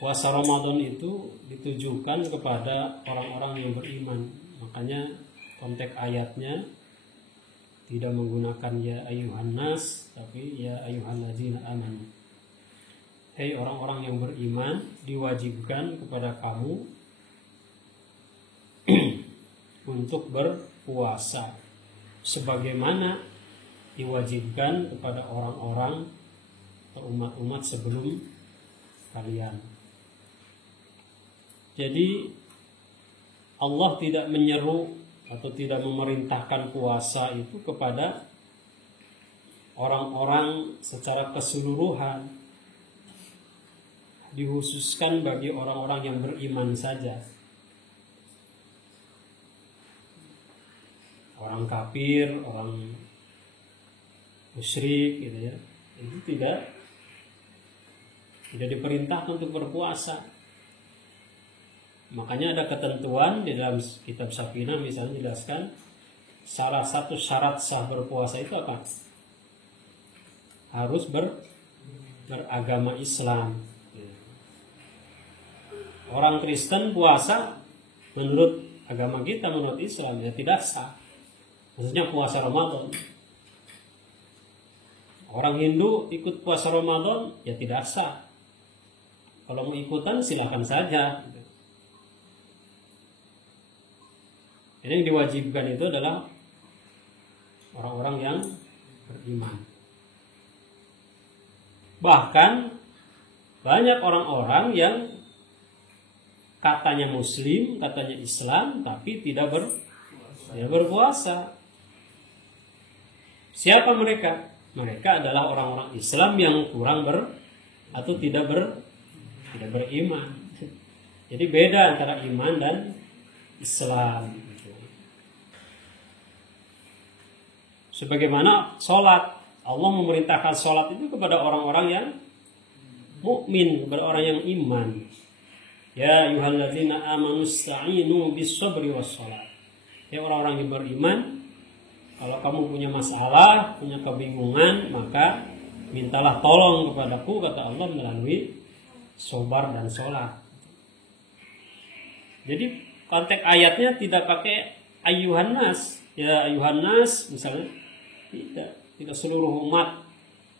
puasa Ramadan itu ditujukan kepada orang-orang yang beriman. Makanya konteks ayatnya tidak menggunakan ya ayuhan nas, tapi ya ayyuhalladzina amanu. Hei orang-orang yang beriman, diwajibkan kepada kamu untuk berpuasa sebagaimana diwajibkan kepada orang-orang atau umat-umat sebelum kalian. Jadi Allah tidak menyeru atau tidak memerintahkan puasa itu kepada orang-orang secara keseluruhan. Dikhususkan bagi orang-orang yang beriman saja. Orang kafir, orang musyrik gitu ya. Itu tidak diperintahkan untuk berpuasa. Makanya ada ketentuan di dalam kitab Safinah misalnya jelaskan salah satu syarat sah berpuasa itu apa? Harus beragama Islam. Orang Kristen puasa menurut agama kita, menurut Islam ya tidak sah. Maksudnya puasa Ramadan. Orang Hindu ikut puasa Ramadan ya tidak sah. Kalau mau ikutan silakan saja. Ini yang diwajibkan itu adalah orang-orang yang beriman. Bahkan banyak orang-orang yang katanya Muslim, katanya Islam, tapi tidak berpuasa. Siapa mereka? Mereka adalah orang-orang Islam yang kurang atau tidak beriman. Jadi beda antara iman dan Islam. Sebagaimana sholat, Allah memerintahkan sholat itu kepada orang-orang yang mukmin, kepada orang yang iman. Ya ayyuhalladzina amanu ista'inu bis-sabri was-shalah. Ya orang-orang yang beriman, kalau kamu punya masalah, punya kebingungan, maka mintalah tolong kepadaku, kata Allah, melalui sabar dan sholat. Jadi konteks ayatnya tidak pakai ayyuhan nas. Ya ayyuhan nas misalnya. Tidak seluruh umat,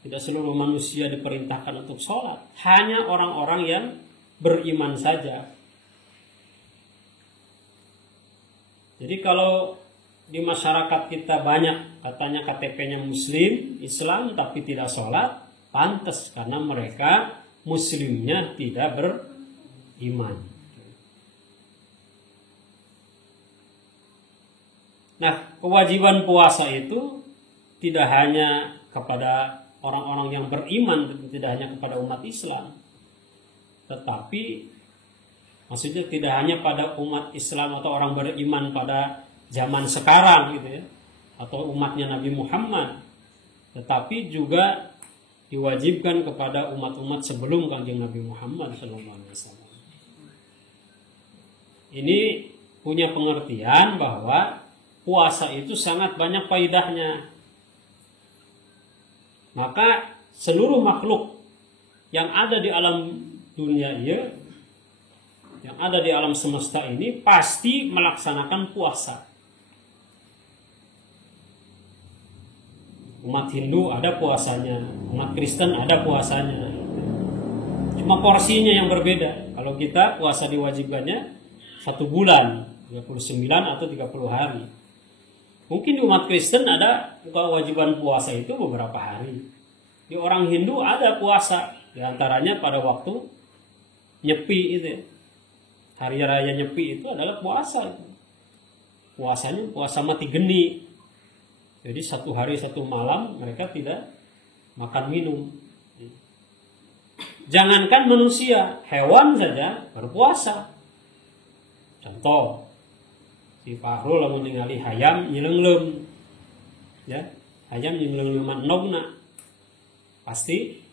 tidak seluruh manusia diperintahkan untuk sholat. Hanya orang-orang yang beriman saja. Jadi kalau di masyarakat kita banyak katanya KTP-nya Muslim, Islam, tapi tidak sholat, pantas karena mereka Muslimnya tidak beriman. Nah, kewajiban puasa itu tidak hanya kepada orang-orang yang beriman, tidak hanya kepada umat Islam, tetapi maksudnya tidak hanya pada umat Islam atau orang beriman pada zaman sekarang gitu ya, atau umatnya Nabi Muhammad, tetapi juga diwajibkan kepada umat-umat sebelum Kanjeng Nabi Muhammad SAW. Ini punya pengertian bahwa puasa itu sangat banyak faedahnya. Maka seluruh makhluk yang ada di alam dunia ini, yang ada di alam semesta ini pasti melaksanakan puasa. Umat Hindu ada puasanya, umat Kristen ada puasanya. Cuma porsinya yang berbeda. Kalau kita puasa diwajibkannya 1 bulan, 29 atau 30 hari. Mungkin di umat Kristen ada kewajiban puasa itu beberapa hari. Di orang Hindu ada puasa, di antaranya pada waktu Nyepi itu. Hari raya Nyepi itu adalah puasa. Puasanya puasa mati geni. Jadi 1 hari 1 malam mereka tidak makan minum. Jangankan manusia, hewan saja berpuasa. Contoh, si Fahrul lamun ningali hayam nyileunglem. Ya, hayam nyileunglem nogna. Pasti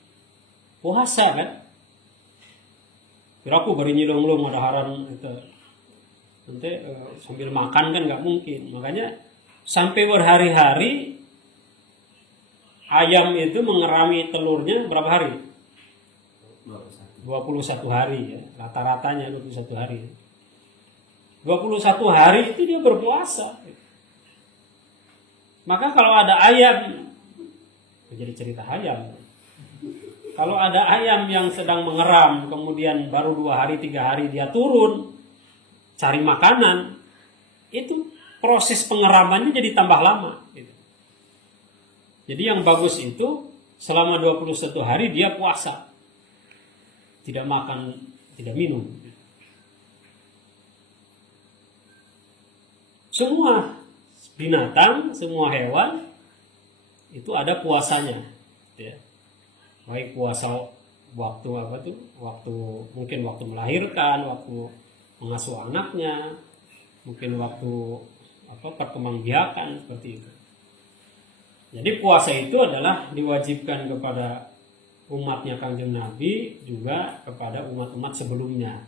puasa kan? Kira aku bari nyileunglem madaharan itu. Nanti sambil makan kan enggak mungkin. Makanya sampai berhari-hari ayam itu mengerami telurnya berapa hari? 21 hari ya, rata-ratanya 21 hari. 21 hari itu dia berpuasa. Maka kalau ada ayam, jadi cerita ayam. Kalau ada ayam yang sedang mengeram, kemudian baru 2 hari, 3 hari dia turun, cari makanan, itu proses pengeramannya jadi tambah lama. Jadi yang bagus itu selama 21 hari dia puasa. Tidak makan, tidak minum. Semua binatang, semua hewan itu ada puasanya. Ya. Baik puasa waktu apa tuh? Mungkin waktu melahirkan, waktu mengasuh anaknya, mungkin waktu perkembangbiakan seperti itu. Jadi puasa itu adalah diwajibkan kepada umatnya Kanjeng Nabi, juga kepada umat-umat sebelumnya.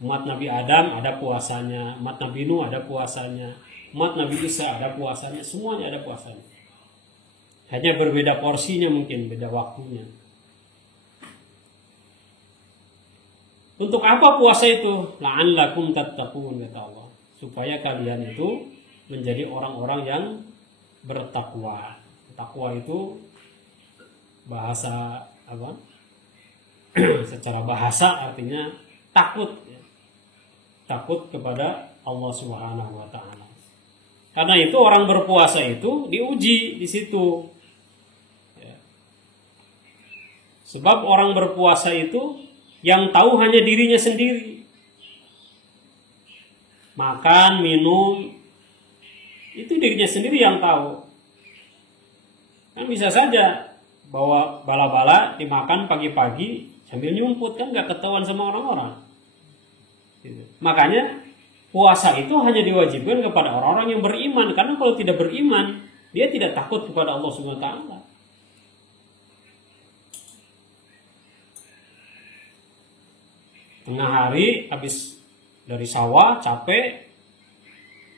Umat Nabi Adam ada puasanya, umat Nabi Nuh ada puasanya, umat Nabi Isa ada puasanya, semuanya ada puasanya. Hanya berbeda porsinya, mungkin beda waktunya. Untuk apa puasa itu? La'allakum tattaqun, kata Allah. Supaya kalian itu menjadi orang-orang yang bertakwa. Takwa itu bahasa apa? Secara bahasa artinya takut. Ya. Takut kepada Allah Subhanahu wa taala. Karena itu orang berpuasa itu diuji di situ. Ya. Sebab orang berpuasa itu yang tahu hanya dirinya sendiri. Makan, minum, itu dirinya sendiri yang tahu. Kan bisa saja bawa bala-bala dimakan pagi-pagi sambil nyumput, kan gak ketahuan sama orang-orang. Gitu. Makanya puasa itu hanya diwajibkan kepada orang-orang yang beriman. Karena kalau tidak beriman, dia tidak takut kepada Allah Subhanahu wa taala. Tengah hari habis dari sawah capek,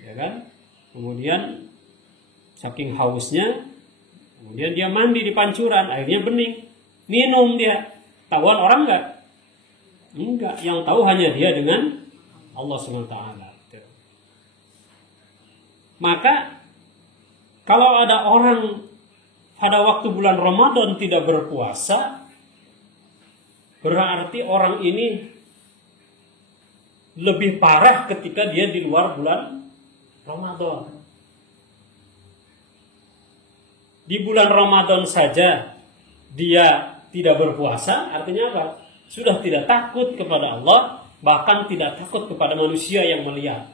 ya kan? Kemudian saking hausnya, kemudian dia mandi di pancuran, airnya bening, minum dia. Tahuan orang enggak? Enggak. Yang tahu hanya dia dengan Allah Subhanahu wa taala. Maka kalau ada orang pada waktu bulan Ramadan tidak berpuasa, berarti orang ini lebih parah ketika dia di luar bulan Ramadan. Di bulan Ramadan saja dia tidak berpuasa, artinya apa? Sudah tidak takut kepada Allah, bahkan tidak takut kepada manusia yang melihat.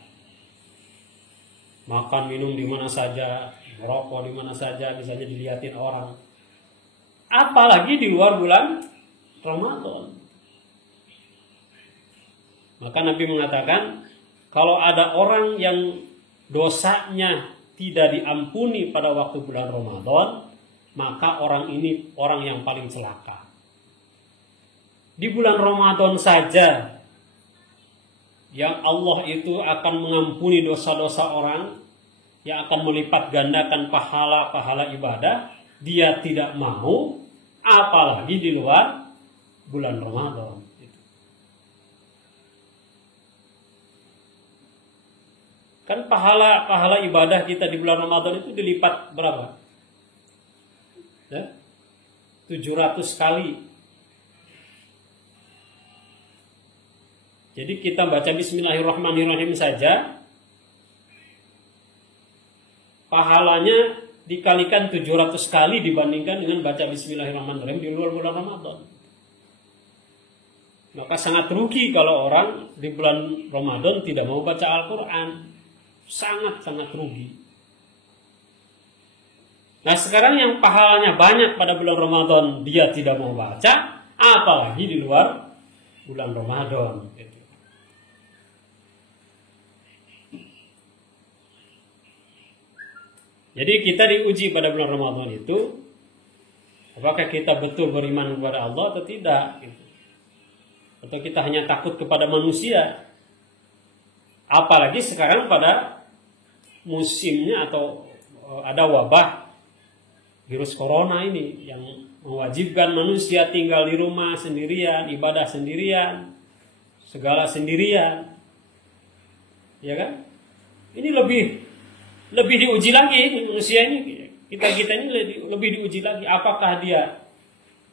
Makan minum di mana saja, merokok di mana saja, misalnya dilihatin orang. Apalagi di luar bulan Ramadan. Maka Nabi mengatakan, kalau ada orang yang dosanya tidak diampuni pada waktu bulan Ramadan, maka orang ini orang yang paling celaka. Di bulan Ramadan saja yang Allah itu akan mengampuni dosa-dosa orang, yang akan melipat gandakan pahala-pahala ibadah, dia tidak mau, apalagi di luar bulan Ramadan. Kan pahala ibadah kita di bulan Ramadan itu dilipat berapa? Ya? 700 kali. Jadi kita baca Bismillahirrahmanirrahim saja, pahalanya dikalikan 700 kali dibandingkan dengan baca Bismillahirrahmanirrahim di luar bulan Ramadan. Maka sangat rugi kalau orang di bulan Ramadan tidak mau baca Al-Quran. Sangat-sangat rugi. Nah sekarang yang pahalanya banyak pada bulan Ramadan dia tidak mau baca, apalagi di luar bulan Ramadan. Jadi kita diuji pada bulan Ramadan itu, apakah kita betul beriman kepada Allah atau tidak, gitu. Atau kita hanya takut kepada manusia. Apalagi sekarang pada musimnya atau ada wabah virus corona ini yang mewajibkan manusia tinggal di rumah sendirian, ibadah sendirian, segala sendirian. Ya kan? Ini lebih diuji lagi manusia ini, kita ini lebih diuji lagi, apakah dia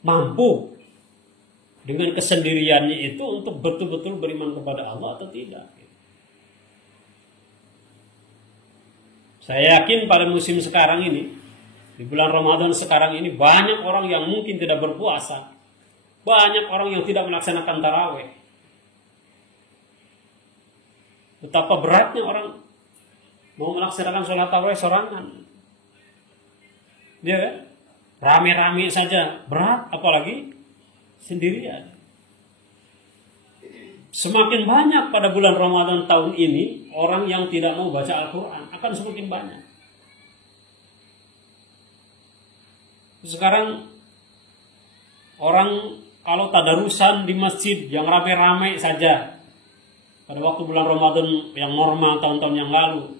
mampu dengan kesendiriannya itu untuk betul-betul beriman kepada Allah atau tidak. Saya yakin pada musim sekarang ini, di bulan Ramadan sekarang ini, banyak orang yang mungkin tidak berpuasa, banyak orang yang tidak melaksanakan tarawih. Betapa beratnya orang mau melaksanakan sholat tarawih sorangan. Dia kan? Rame-rame saja berat, apalagi sendirian. Semakin banyak pada bulan Ramadan tahun ini orang yang tidak mau baca Al-Quran, akan semakin banyak. Sekarang orang kalau tadarusan di masjid yang rame-rame saja pada waktu bulan Ramadan yang normal tahun-tahun yang lalu,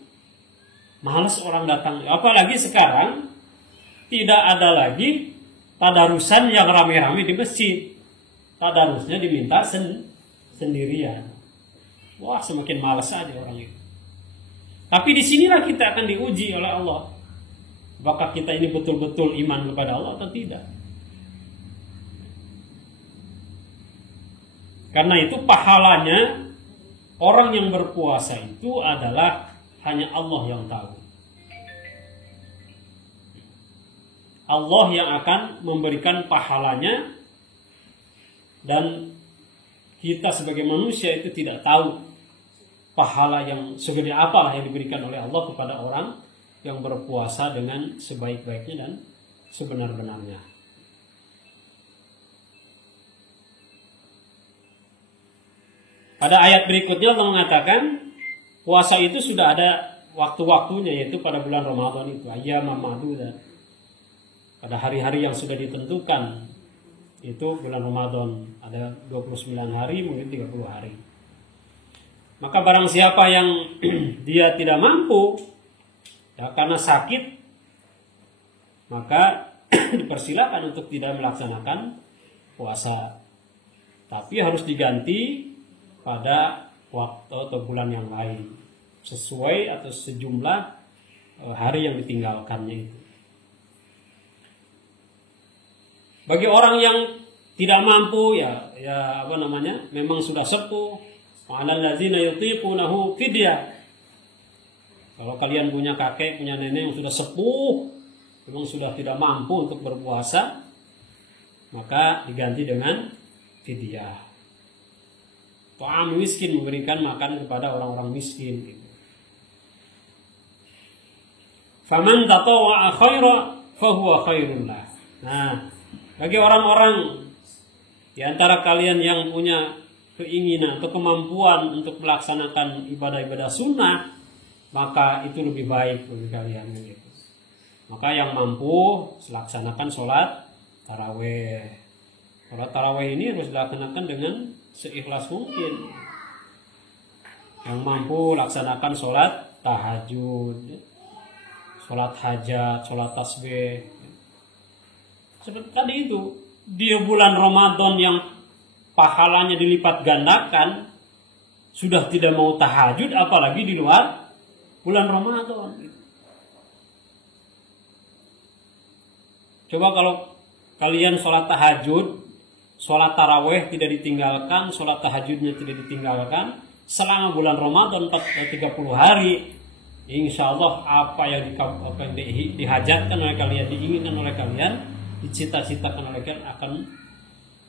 malas orang datang. Apalagi sekarang tidak ada lagi tadarusan yang rame-rame di masjid. Tadarusnya diminta sendirian. Wah, semakin malas saja orang itu. Tapi disinilah kita akan diuji oleh Allah. Apakah kita ini betul-betul iman kepada Allah atau tidak? Karena itu pahalanya orang yang berpuasa itu adalah hanya Allah yang tahu. Allah yang akan memberikan pahalanya, dan kita sebagai manusia itu tidak tahu pahala yang segede apalah yang diberikan oleh Allah kepada orang yang berpuasa dengan sebaik-baiknya dan sebenar-benarnya. Pada ayat berikutnya Allah mengatakan puasa itu sudah ada waktu-waktunya, yaitu pada bulan Ramadan itu, ayyamam ma'dudah. Pada hari-hari yang sudah ditentukan, itu bulan Ramadan ada 29 hari, mungkin 30 hari. Maka barang siapa yang dia tidak mampu ya, karena sakit, maka dipersilakan untuk tidak melaksanakan puasa. Tapi harus diganti pada waktu atau bulan yang lain, sesuai atau sejumlah hari yang ditinggalkannya itu. Bagi orang yang tidak mampu memang sudah sepuh, ma'alal ladzina yutiqunahu fidyah. Kalau kalian punya kakek, punya nenek yang sudah sepuh, memang sudah tidak mampu untuk berpuasa, maka diganti dengan fidyah. Ta'am miskin, memberikan makan kepada orang-orang miskin. Faman tatawwa'a khaira fahuwa khairun lah. Nah, bagi orang-orang di antara kalian yang punya keinginan atau kemampuan untuk melaksanakan ibadah-ibadah sunnah, maka itu lebih baik bagi kalian. Maka yang mampu laksanakan sholat tarawih. Sholat tarawih ini harus dilaksanakan dengan seikhlas mungkin. Yang mampu laksanakan sholat tahajud, sholat hajat, sholat tasbih. Seperti tadi itu, di bulan Ramadan yang pahalanya dilipat gandakan, sudah tidak mau tahajud, apalagi di luar bulan Ramadan. Coba kalau kalian sholat tahajud, sholat tarawih tidak ditinggalkan, sholat tahajudnya tidak ditinggalkan, selama bulan Ramadan 30 hari, insya Allah apa yang dihajatkan oleh kalian, diinginkan oleh kalian, dicita-citakan oleh kalian akan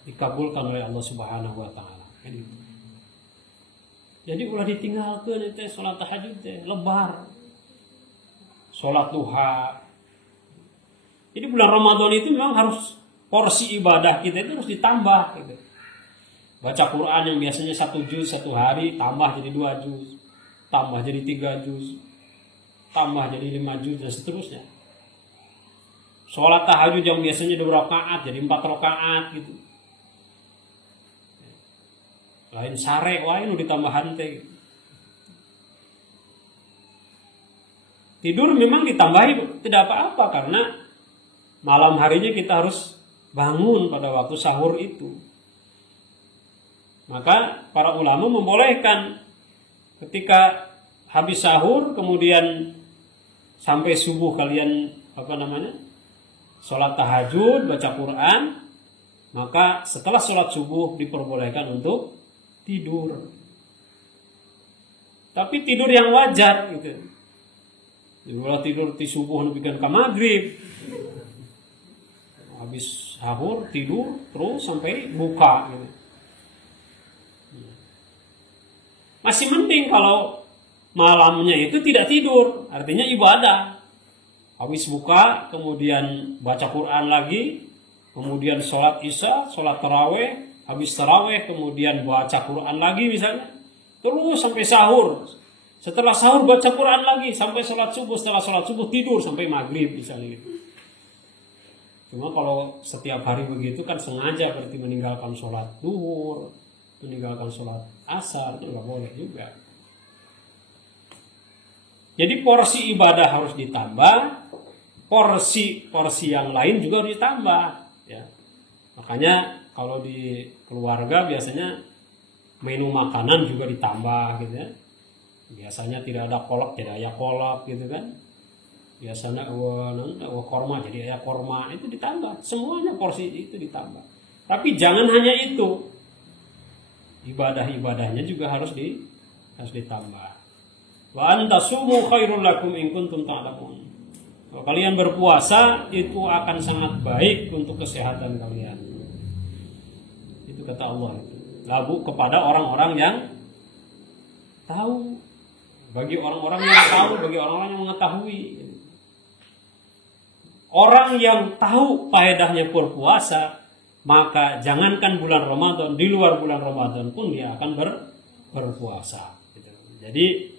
dikabulkan oleh Allah Subhanahu wa taala. Jadi ulah ditinggalkan itu salat tahajud teh lebar. Salat duha. Jadi bulan Ramadan itu memang harus porsi ibadah kita itu harus ditambah gitu. Baca Quran yang biasanya 1 juz 1 hari tambah jadi 2 juz, tambah jadi 3 juz, tambah jadi 5 juz dan seterusnya. Sholat tahajud yang biasanya 2 rakaat jadi 4 rakaat gitu. Lain sare wae nu ditambahan teh. Tidur memang ditambahi tidak apa-apa karena malam harinya kita harus bangun pada waktu sahur itu. Maka para ulama membolehkan ketika habis sahur kemudian sampai subuh kalian sholat tahajud, baca Quran, maka setelah sholat subuh diperbolehkan untuk tidur. Tapi tidur yang wajar gitu. Kalau tidur di subuh bikin ke maghrib, habis sahur tidur terus sampai buka gitu. Masih mending kalau malamnya itu tidak tidur, artinya ibadah. Habis buka, kemudian baca Quran lagi, kemudian sholat isya, sholat taraweh, habis taraweh, kemudian baca Quran lagi misalnya, terus sampai sahur. Setelah sahur baca Quran lagi, sampai sholat subuh, setelah sholat subuh tidur sampai maghrib misalnya gitu. Cuma kalau setiap hari begitu kan sengaja berarti meninggalkan sholat duhur, meninggalkan sholat asar, itu nggak boleh juga. Jadi porsi ibadah harus ditambah, porsi yang lain juga harus ditambah. Ya. Makanya kalau di keluarga biasanya menu makanan juga ditambah, gitu ya. Biasanya tidak ada kolak, tidak ada kolak, gitu kan. Biasanya korma, jadi ada korma, itu ditambah. Semuanya porsi itu ditambah. Tapi jangan hanya itu. Ibadah-ibadahnya juga harus ditambah. Wa antasumu khairul lakum in kuntum ta'lamun. Kalau kalian berpuasa itu akan sangat baik untuk kesehatan kalian. Itu kata Allah. Lalu kepada orang-orang yang tahu, bagi orang-orang yang tahu, bagi orang-orang yang mengetahui. Orang yang tahu faedahnya berpuasa, maka jangankan bulan Ramadan, di luar bulan Ramadan pun dia akan berpuasa. Jadi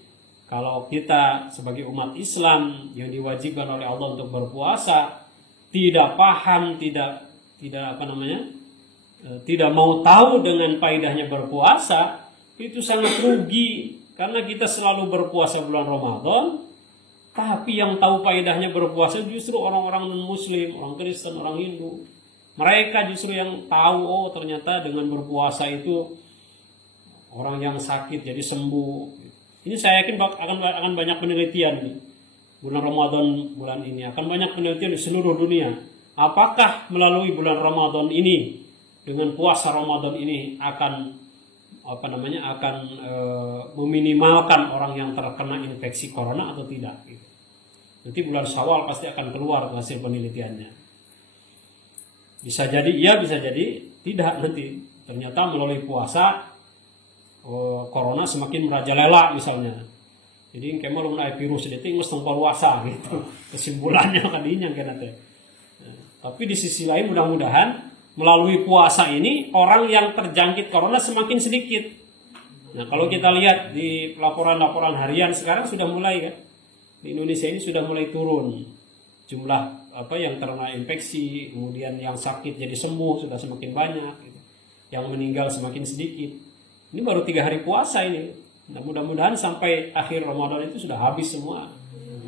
kalau kita sebagai umat Islam yang diwajibkan oleh Allah untuk berpuasa, tidak paham, tidak mau tahu dengan faedahnya berpuasa, itu sangat rugi. Karena kita selalu berpuasa bulan Ramadan, tapi yang tahu faedahnya berpuasa justru orang-orang non-Muslim, orang Kristen, orang Hindu. Mereka justru yang tahu, ternyata dengan berpuasa itu orang yang sakit jadi sembuh. Ini saya yakin akan banyak penelitian nih. Bulan Ramadan bulan ini akan banyak penelitian di seluruh dunia. Apakah melalui bulan Ramadan ini, dengan puasa Ramadan ini akan meminimalkan orang yang terkena infeksi corona atau tidak? Nanti bulan Syawal pasti akan keluar hasil penelitiannya. Bisa jadi iya, bisa jadi tidak nanti. Ternyata melalui puasa corona semakin merajalela misalnya. Jadi kemana mulai virus itu mesti puasa gitu. Kesimpulannya kadinya kan nanti. Tapi di sisi lain mudah-mudahan melalui puasa ini orang yang terjangkit corona semakin sedikit. Nah, kalau kita lihat di laporan-laporan harian sekarang sudah mulai kan. Di Indonesia ini sudah mulai turun jumlah yang terkena infeksi, kemudian yang sakit jadi sembuh sudah semakin banyak, gitu. Yang meninggal semakin sedikit. Ini baru 3 hari puasa ini. Nah, mudah-mudahan sampai akhir Ramadan itu sudah habis semua.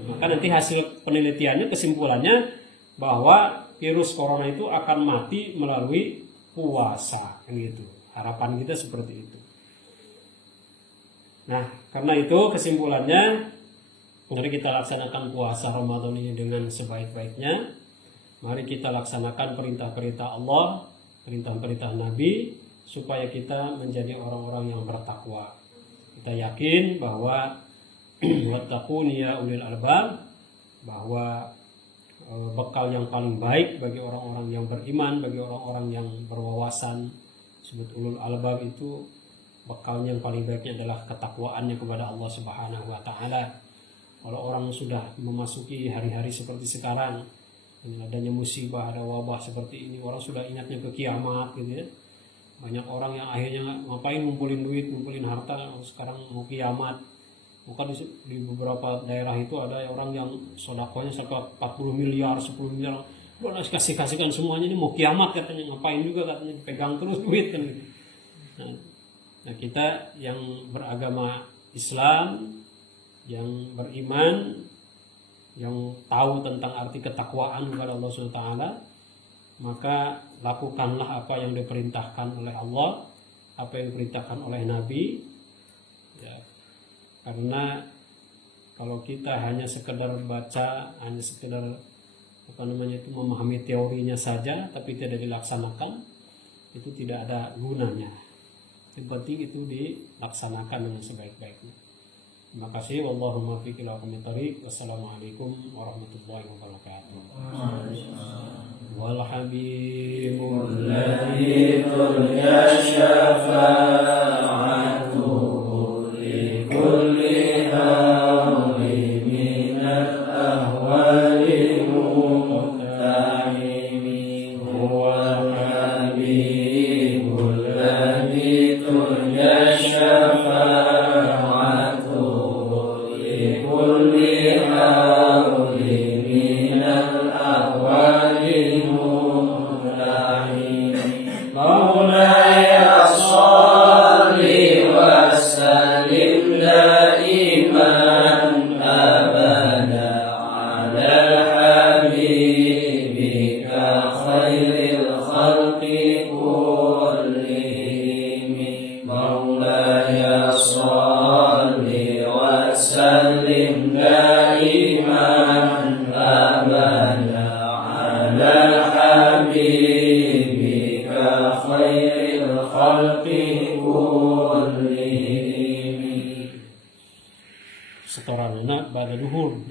Maka nanti hasil penelitiannya, kesimpulannya bahwa virus corona itu akan mati melalui puasa, gitu. Harapan kita seperti itu. Nah, karena itu kesimpulannya, mari kita laksanakan puasa Ramadan ini dengan sebaik-baiknya. Mari kita laksanakan perintah-perintah Allah, perintah-perintah Nabi, supaya kita menjadi orang-orang yang bertakwa. Kita yakin bahwa wattaquni ya ulil albab, bahwa bekal yang paling baik bagi orang-orang yang beriman, bagi orang-orang yang berwawasan, disebut ulul albab itu bekalnya yang paling baiknya adalah ketakwaannya kepada Allah Subhanahu wa taala. Kalau orang sudah memasuki hari-hari seperti sekarang, adanya musibah, ada wabah seperti ini, orang sudah ingatnya ke kiamat gitu ya. Banyak orang yang akhirnya ngapain ngumpulin duit, ngumpulin harta, sekarang mau kiamat. Maka di beberapa daerah itu ada orang yang sodakonya sampai 40 miliar, 10 miliar. Udah kasih-kasihkan semuanya, ini mau kiamat katanya, ngapain juga katanya, pegang terus duit kan gitu. Nah, kita yang beragama Islam, yang beriman, yang tahu tentang arti ketakwaan kepada Allah SWT, maka lakukanlah apa yang diperintahkan oleh Allah, apa yang diperintahkan oleh Nabi, ya. Karena kalau kita hanya sekedar baca, hanya sekedar memahami teorinya saja tapi tidak dilaksanakan, itu tidak ada gunanya. Yang penting itu dilaksanakan dengan sebaik-baiknya. Terima kasih. Wallahumma fiqh ila komentari. Wassalamualaikum warahmatullahi wabarakatuh. Wal habibul ladzi turja syafa'atuhu li kulli hawli minal ahwali muqtahimi huwal habibul ladzi turja syafa'atuhu li kulli hawli minal ahwali Maulaya salli wa sallim daiman abada ala habibika khairil khalqi kullihim. Maulaya salli wa sallim daiman abada ala habibika khairil khalqi kullihim. Setoran anak pada duhur.